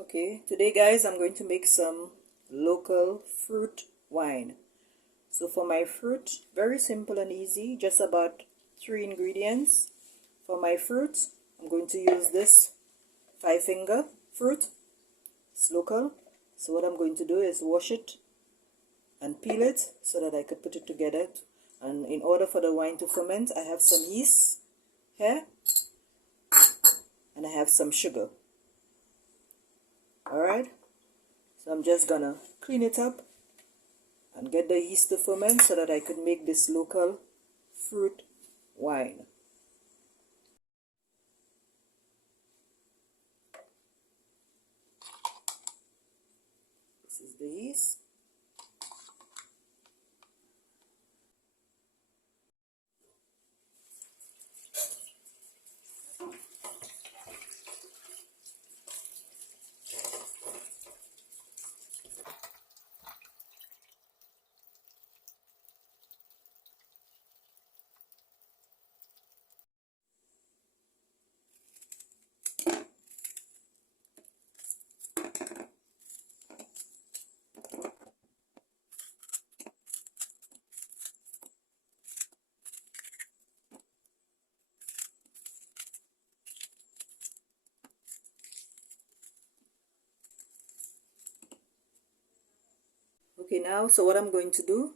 Okay, today guys I'm going to make some local fruit wine. So for my fruit, very simple and easy, just about 3 ingredients. For my fruit, I'm going to use this 5-finger fruit. It's local. So what I'm going to do is wash it and peel it so that I could put it together. And in order for the wine to ferment, I have some yeast here and I have some sugar. Alright, so I'm just gonna clean it up and get the yeast to ferment so that I could make this local fruit wine. This is the yeast. Okay, now so what I'm going to do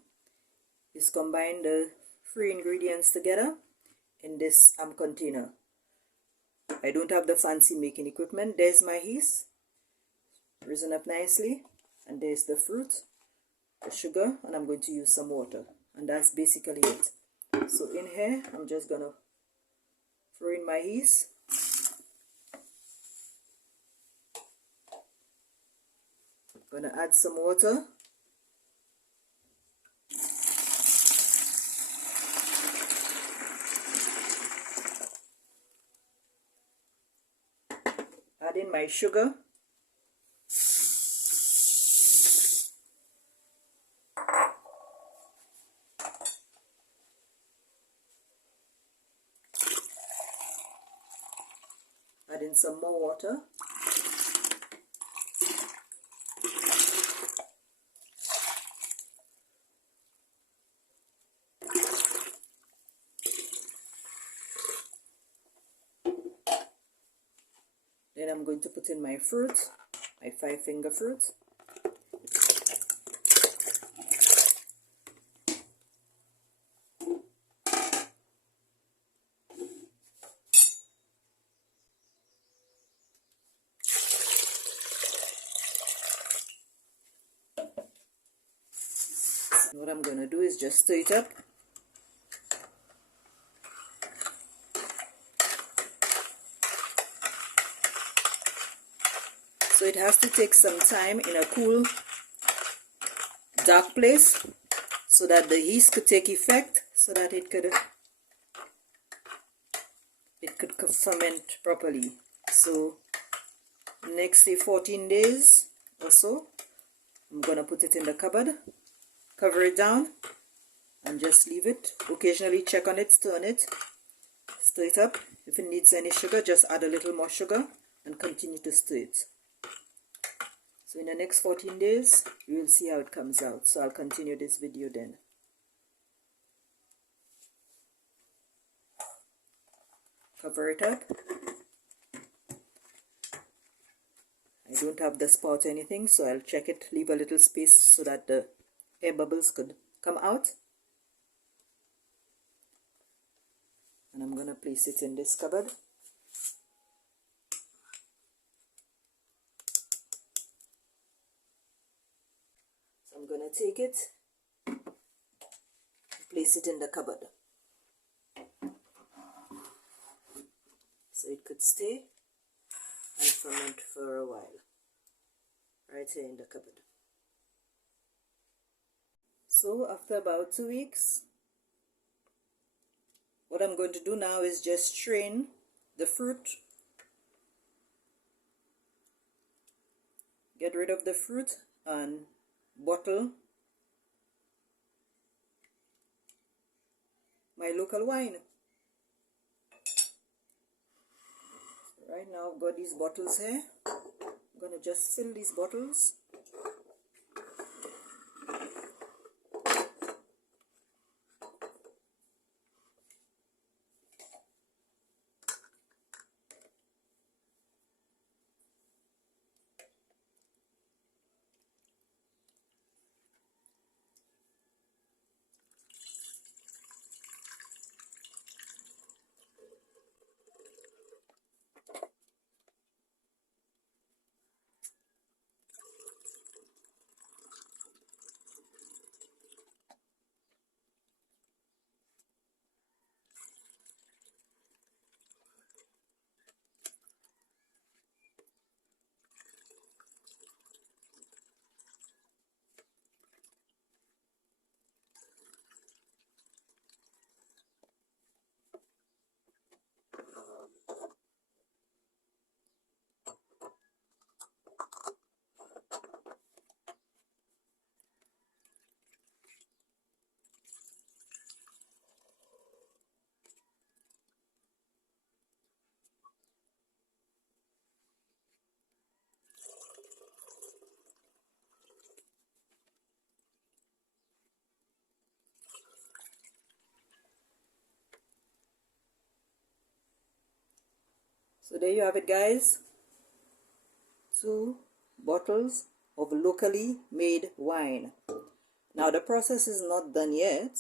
is combine the 3 ingredients together in this container. I don't have the fancy making equipment. There's my yeast, risen up nicely, and there's the fruit, the sugar, and I'm going to use some water, and that's basically it. So in here I'm just gonna throw in my yeast. I'm gonna add some water. Add in my sugar. Add in some more water. Then I'm going to put in my fruit, my 5-finger fruit. What I'm going to do is just stir it up. So it has to take some time in a cool, dark place so that the yeast could take effect, so that it could ferment properly. So next, say 14 days or so, I'm gonna put it in the cupboard, cover it down, and just leave it. Occasionally check on it, stir it up. If it needs any sugar, just add a little more sugar and continue to stir it. So in the next 14 days, you will see how it comes out. So I'll continue this video then. Cover it up. I don't have the spout or anything, so I'll check it, leave a little space so that the air bubbles could come out. And I'm going to place it in this cupboard. So I'm going to take it and place it in the cupboard, so it could stay and ferment for a while, right here in the cupboard. So after about 2 weeks, what I'm going to do now is just strain the fruit, get rid of the fruit, and bottle my local wine. Right now I've got these bottles here. I'm going to just fill these bottles. So there you have it, guys. 2 bottles of locally made wine. Now the process is not done yet.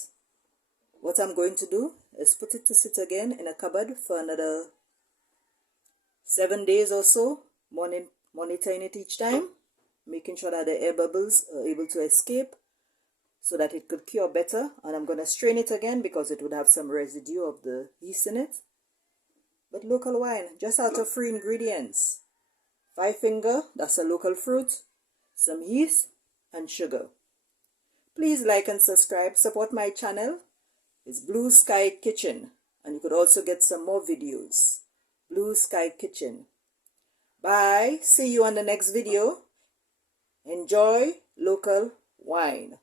What I'm going to do is put it to sit again in a cupboard for another 7 days or so, monitoring it each time, making sure that the air bubbles are able to escape so that it could cure better. And I'm going to strain it again because it would have some residue of the yeast in it. But local wine, just out of 3 ingredients. 5 finger, that's a local fruit, some yeast, and sugar. Please like and subscribe. Support my channel. It's Blue Sky Kitchen. And you could also get some more videos. Blue Sky Kitchen. Bye. See you on the next video. Enjoy local wine.